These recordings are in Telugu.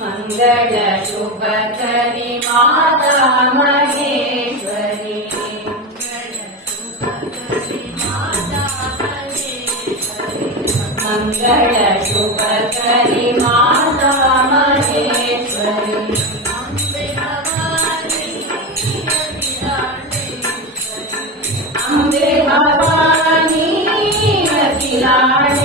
మంగళ శుభకరి మాతా మహేశ్వరి మంగళ శుభకరి మాతా మహేశ్వరి అంబే భవానీ అఖిలాణ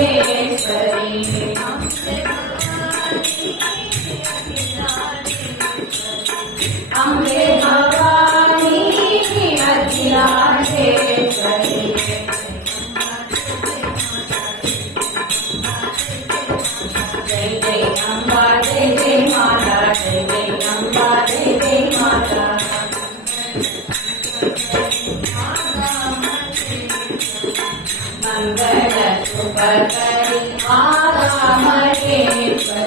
Bhagavan Mahamaya.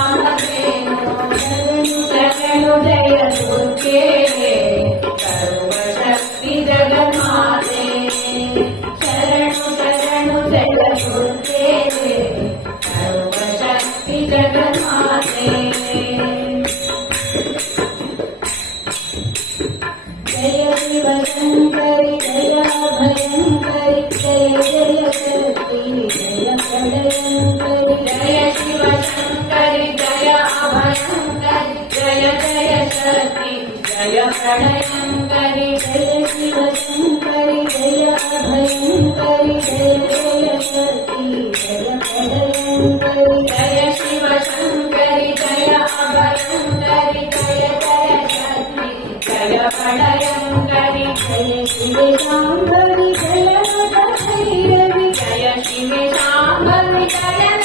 गि जय शिवे शाङ्गली जय जय शिवे शाङ्गली जय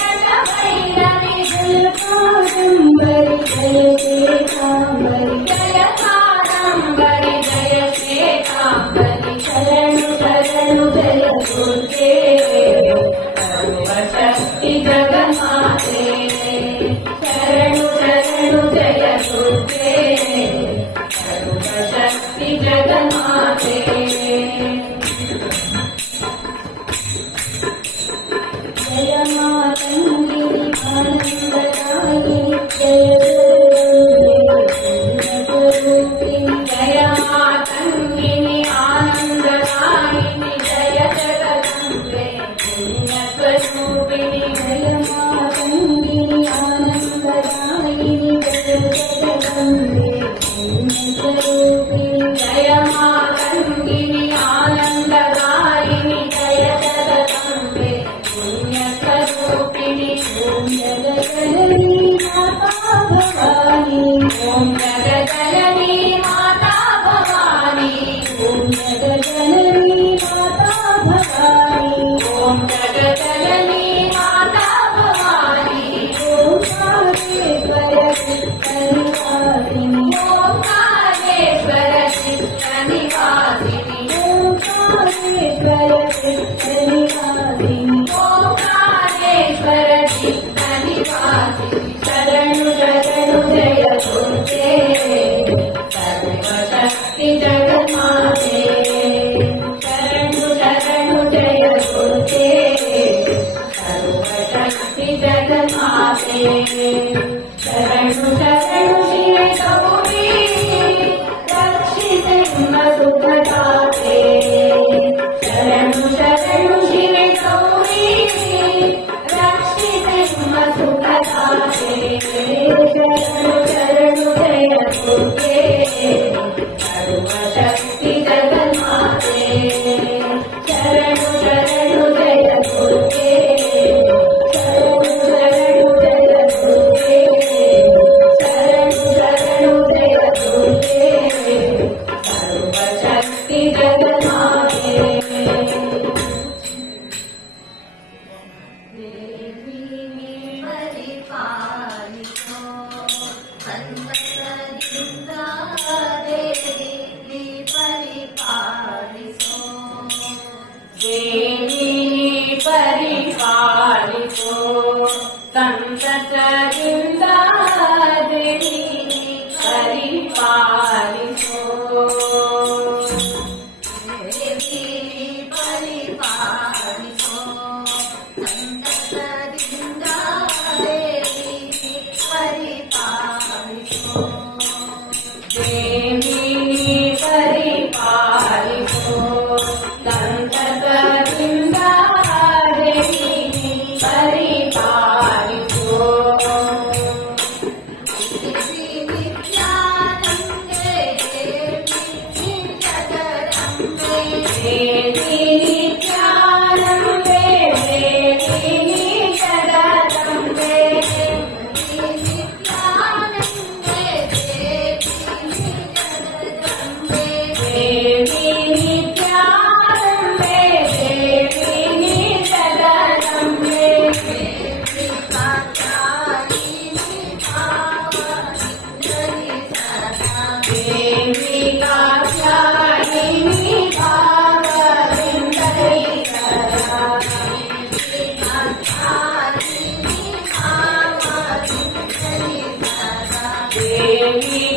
Thank you.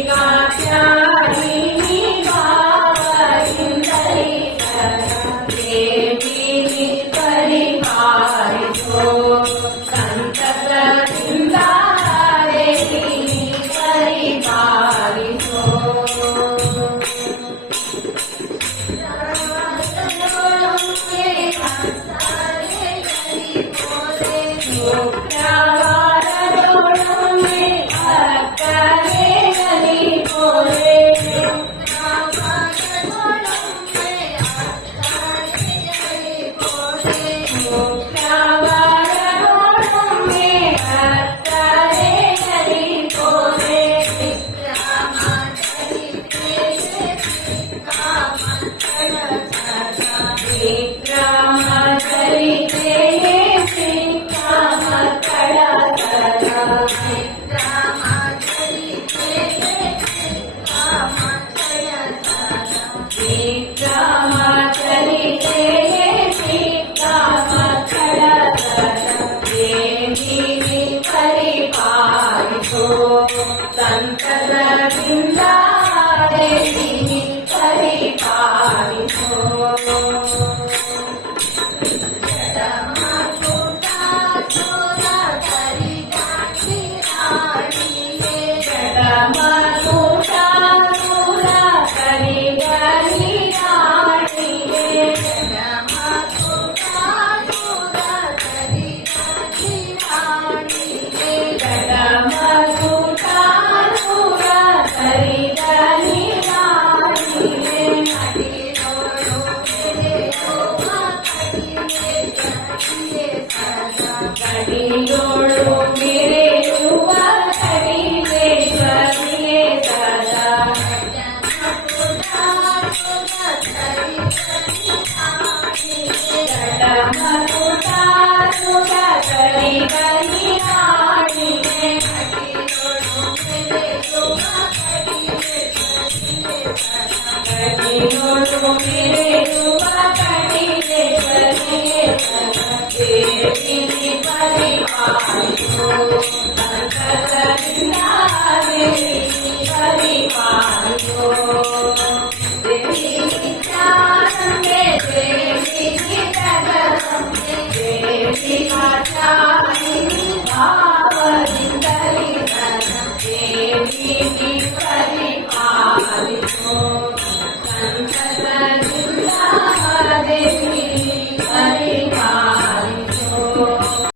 సంతసిందాడే హరి పారిపో